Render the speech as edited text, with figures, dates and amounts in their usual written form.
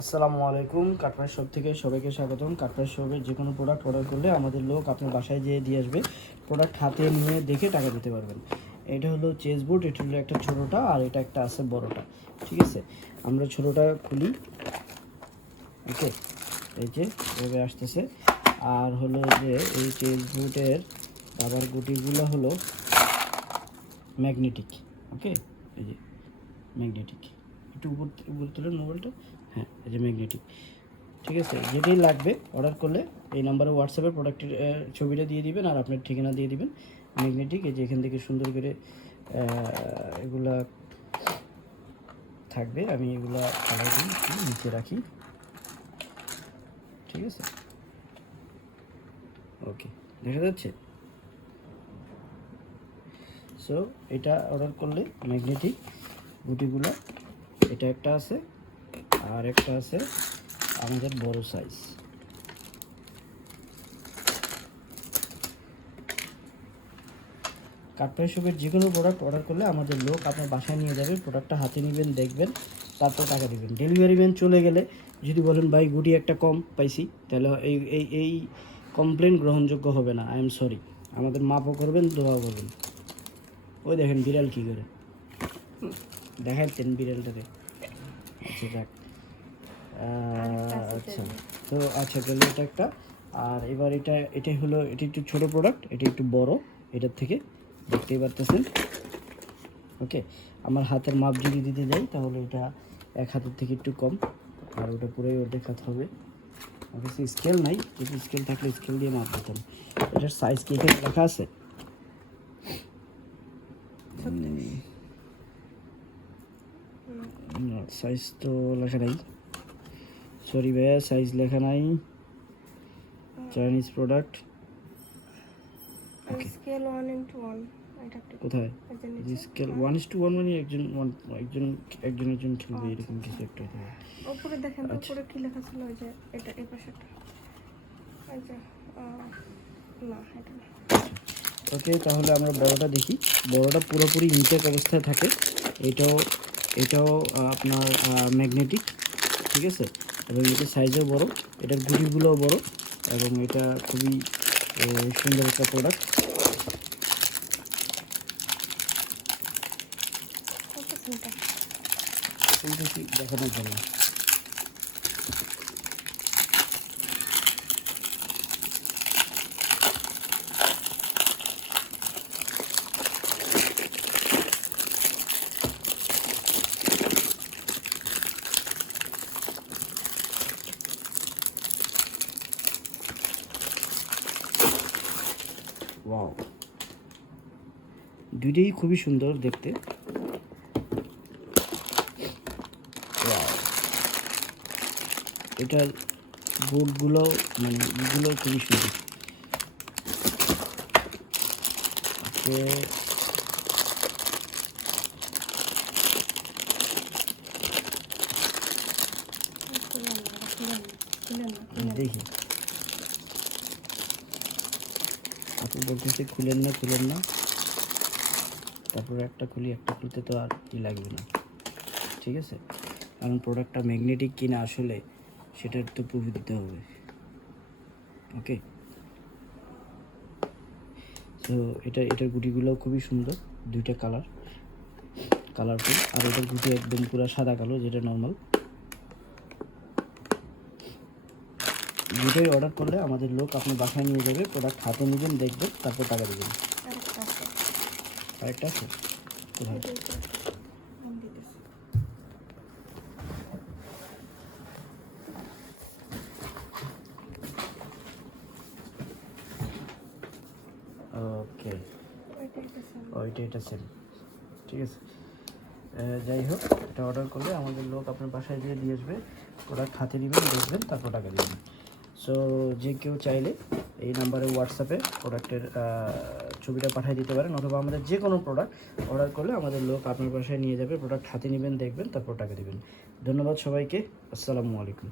আসসালামু আলাইকুম। কাঠপ্রাইস শপ থেকে সবাইকে স্বাগতম। কাঠপ্রাইস শপের যে কোনো প্রোডাক্ট অর্ডার করলে আমাদের লোক আপনার বাসায় যেয়ে দিয়ে আসবে। প্রোডাক্ট হাতে নিয়ে দেখে টাকা দিতে পারবেন। এটা হলো চেস বোর্ড, এটা হলো একটা ছোটোটা আর এটা একটা আছে বড়টা। ঠিক আছে, আমরা ছোটোটা খুলি। ওকে, এই যে এভাবে আসতেছে। আর হলো যে এই চেস বোর্ডের রাবার গুটিগুলো হলো ম্যাগনেটিক। ওকে, এই যে ম্যাগনেটিক। একটু উপর তোলেন মোবাইলটা। হ্যাঁ, এই যে ম্যাগনেটিক। ঠিক আছে, যেটাই লাগবে অর্ডার করলে এই নাম্বারে হোয়াটসঅ্যাপে প্রোডাক্টের ছবিটা দিয়ে দিবেন আর আপনার ঠিকানা দিয়ে দিবেন। ম্যাগনেটিক, এই যে এখান থেকে সুন্দর করে এগুলা থাকবে। আমি এগুলা কালার দিই, নিচে রাখি। ঠিক আছে, ওকে, দেখা যাচ্ছে। সো এটা অর্ডার করলে ম্যাগনেটিক গুটিগুলো, এটা একটা আছে আর একটা আছে আমাদের বড় সাইজ। কাঠপ্রাইস শপের যে কোনো প্রোডাক্ট অর্ডার করলে আমাদের লোক আপনার বাসায় নিয়ে যাবে। প্রোডাক্টটা হাতে নেবেন, দেখবেন, তারপর টাকা দেবেন। ডেলিভারি ম্যান চলে গেলে যদি বলেন ভাই গুটি একটা কম পাইছি, তাহলে এই এই এই কমপ্লেন গ্রহণযোগ্য হবে না। I am sorry. আমাদের মাপও করবেন, দোয়াও করবেন। ওই দেখেন বিড়াল কী করে দেখাচ্ছেন বিড়ালটাকে। আচ্ছা যাক, আচ্ছা তো আচ্ছা গেলে এটা একটা। আর এবার এটাই হলো, এটা একটু ছোটো প্রোডাক্ট, এটা একটু বড় এটার থেকে, দেখতেই পারতেছেন। ওকে, আমার হাতের মাপ যদি দিতে যাই তাহলে এটা এক হাতের থেকে একটু কম, আর ওটা পুরোই অর্ধেক হাত হবে। অবশ্যই স্কেল নাই, যদি স্কেল থাকলে স্কেল দিয়ে মাপ দিতাম। এটার সাইজ কি এখানে লেখা আছে? সাইজ তো লেখা নাই, সরি ভাইয়া, সাইজ লেখা নাই। Chinese product. স্কেল 1:1 কোথায়? স্কেল 1:1 মানে একজন খেলবে, এরকম কিছু একটা হতে হবে। উপরে দেখেন তো, উপরে কি লেখা ছিল? ওই যে এটা এই পাশেটা, এই যে না, এটা না। ওকে, তাহলে আমরা বড়টা দেখি। বড়টা পুরোপুরি ইনটেক অবস্থায় থাকে। এটাও আপনার ম্যাগনেটিক। ঠিক আছে, এবং এটার সাইজও বড়, এটার গুটিগুলোও বড়, এবং এটা খুবই সুন্দর একটা প্রোডাক্ট। দেখানোর জন্য ওয়াও, দুইটাই খুবই সুন্দর দেখতে। এটার বোর্ডগুলো মানে এগুলো খুবই সুন্দর। দেখি আপনি বলতেছে খুলেন না, তারপরে একটা খুলতে তো আর কি লাগবে না। ঠিক আছে, কারণ প্রোডাক্টটা ম্যাগনেটিক কিনা আসলে সেটার তো প্রুফ দিতে হবে। ওকে, তো এটার গুটিগুলোও খুবই সুন্দর, দুইটা কালারফুল। আর এটার গুটি একদম পুরো সাদা কালো, যেটা নর্মাল। যেটাই অর্ডার করলে আমাদের লোক আপনার বাসায় নিয়ে যাবে। প্রোডাক্ট হাতে নেবেন, দেখবেন, তারপর টাকা দেবেন। আরেকটা আছে কোথায়? ওকে, এটা সেম। ঠিক আছে, যাই হোক, এটা অর্ডার করলে আমাদের লোক আপনার বাসায় দিয়ে আসবে। প্রোডাক্ট হাতে নেবেন, দেখবেন, তারপর টাকা দেবেন। সো যে কেউ চাইলে এই নাম্বারে হোয়াটসঅ্যাপে প্রোডাক্টের ছবিটা পাঠিয়ে দিতে পারেন, অথবা আমাদের যে কোনো প্রোডাক্ট অর্ডার করলে আমাদের লোক আপনার বাসায় নিয়ে যাবে। প্রোডাক্ট হাতে নেবেন, দেখবেন, তারপর টাকা দেবেন। ধন্যবাদ সবাইকে। আসসালামু আলাইকুম।